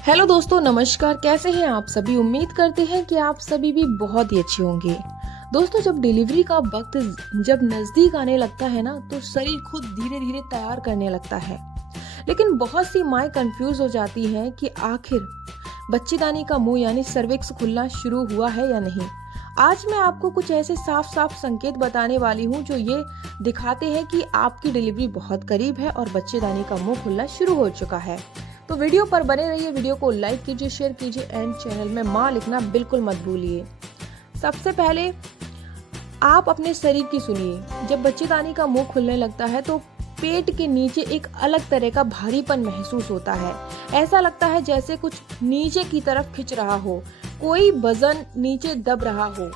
Hello दोस्तों, नमस्कार। कैसे हैं आप सभी? उम्मीद करते हैं कि आप सभी भी बहुत ही अच्छे होंगे। दोस्तों, जब डिलीवरी का वक्त जब नजदीक आने लगता है ना, तो शरीर खुद धीरे धीरे तैयार करने लगता है। लेकिन बहुत सी माएँ कंफ्यूज हो जाती हैं कि आखिर बच्चेदानी का मुंह यानी सर्विक्स खुलना शुरू हुआ है या नहीं। आज मैं आपको कुछ ऐसे साफ साफ संकेत बताने वाली हूँ जो ये दिखाते हैं कि आपकी डिलीवरी बहुत करीब है और बच्चेदानी का मुंह खुलना शुरू हो चुका है। तो वीडियो पर बने रहिए, वीडियो को लाइक कीजिए, शेयर कीजिए एंड चैनल में माँ लिखना बिल्कुल मत भूलिए। सबसे पहले आप अपने शरीर की सुनिए। जब बच्चेदानी का मुंह खुलने लगता है तो पेट के नीचे एक अलग तरह का भारीपन महसूस होता है। ऐसा लगता है जैसे कुछ नीचे की तरफ खिंच रहा हो, कोई वजन नीचे दब रहा हो।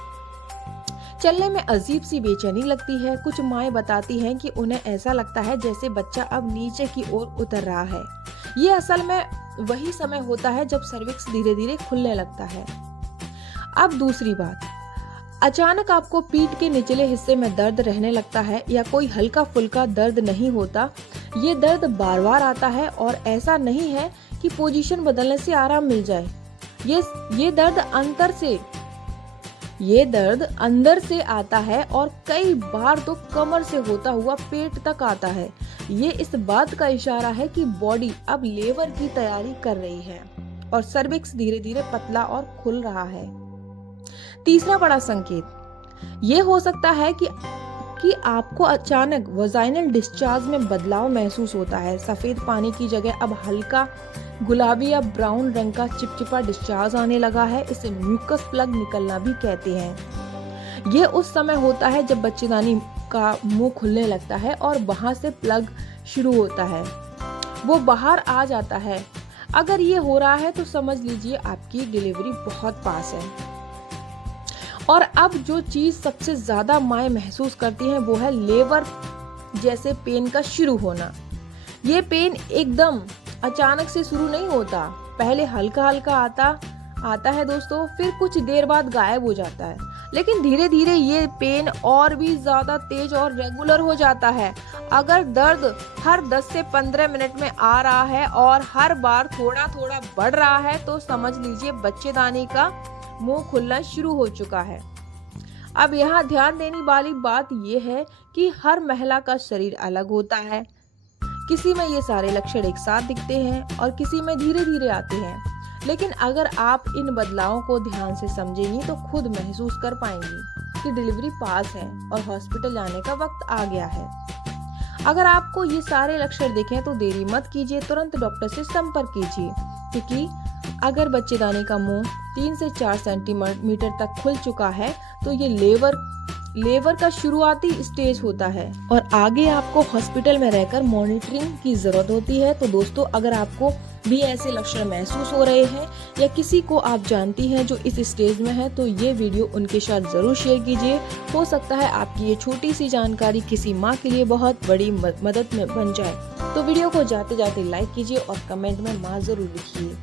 चलने में अजीब सी बेचैनी लगती है। कुछ माएँ बताती हैं कि उन्हें ऐसा लगता है जैसे बच्चा अब नीचे की ओर उतर रहा है। ये असल में वही समय होता है जब सर्विक्स धीरे धीरे खुलने लगता है। अब दूसरी बात, अचानक आपको पीठ के निचले हिस्से में दर्द रहने लगता है या कोई हल्का फुल्का दर्द नहीं होता। ये दर्द बार बार आता है और ऐसा नहीं है कि पोजीशन बदलने से आराम मिल जाए। ये दर्द अंदर से आता है और कई बार तो कमर से होता हुआ पेट तक आता है। ये इस बात का इशारा है कि बॉडी अब लेबर की तैयारी कर रही है और सर्विक्स धीरे धीरे पतला और खुल रहा है। तीसरा बड़ा संकेत ये हो सकता है कि आपको अचानक वजाइनल डिस्चार्ज में बदलाव महसूस होता है। सफेद पानी की जगह अब हल्का गुलाबी या ब्राउन रंग का चिपचिपा डिस्चार्ज आने लगा है। इसे म्यूकस प्लग निकलना भी कहते हैं। ये उस समय होता है जब बच्चेदानी का मुंह खुलने लगता है और वहां से प्लग शुरू होता है, वो बाहर आ जाता है। अगर ये हो रहा है तो समझ लीजिए आपकी डिलीवरी बहुत पास है। और अब जो चीज सबसे ज्यादा माएँ महसूस करती हैं वो है लेबर जैसे पेन का शुरू होना। ये पेन एकदम अचानक से शुरू नहीं होता। पहले हल्का हल्का आता है दोस्तों, फिर कुछ देर बाद गायब हो जाता है। लेकिन धीरे धीरे ये पेन और भी ज्यादा तेज और रेगुलर हो जाता है। अगर दर्द हर 10 से 15 मिनट में आ रहा है और हर बार थोड़ा थोड़ा बढ़ रहा है तो समझ लीजिए बच्चेदानी का मुंह खुलना शुरू हो चुका है। अब यहाँ ध्यान देने वाली बात यह है कि हर महिला का शरीर अलग होता है। किसी में ये सारे लक्षण एक साथ दिखते हैं और किसी में धीरे धीरे आते हैं। लेकिन अगर आप इन बदलावों को ध्यान से समझेंगी तो खुद महसूस कर पाएंगी कि डिलीवरी पास है और हॉस्पिटल जाने का वक्त आ गया है। अगर आपको ये सारे लक्षण दिखें तो देरी मत कीजिए, तुरंत डॉक्टर से संपर्क कीजिए, क्योंकि अगर बच्चेदानी का मुंह 3 से 4 सेंटीमीटर तक खुल चुका है तो ये लेबर का शुरुआती स्टेज होता है और आगे आपको हॉस्पिटल में रहकर मॉनिटरिंग की जरूरत होती है। तो दोस्तों, अगर आपको भी ऐसे लक्षण महसूस हो रहे हैं या किसी को आप जानती हैं जो इस स्टेज में है तो ये वीडियो उनके साथ जरूर शेयर कीजिए। हो सकता है आपकी ये छोटी सी जानकारी किसी माँ के लिए बहुत बड़ी मदद में बन जाए। तो वीडियो को जाते जाते लाइक कीजिए और कमेंट में माँ जरूर लिखिए।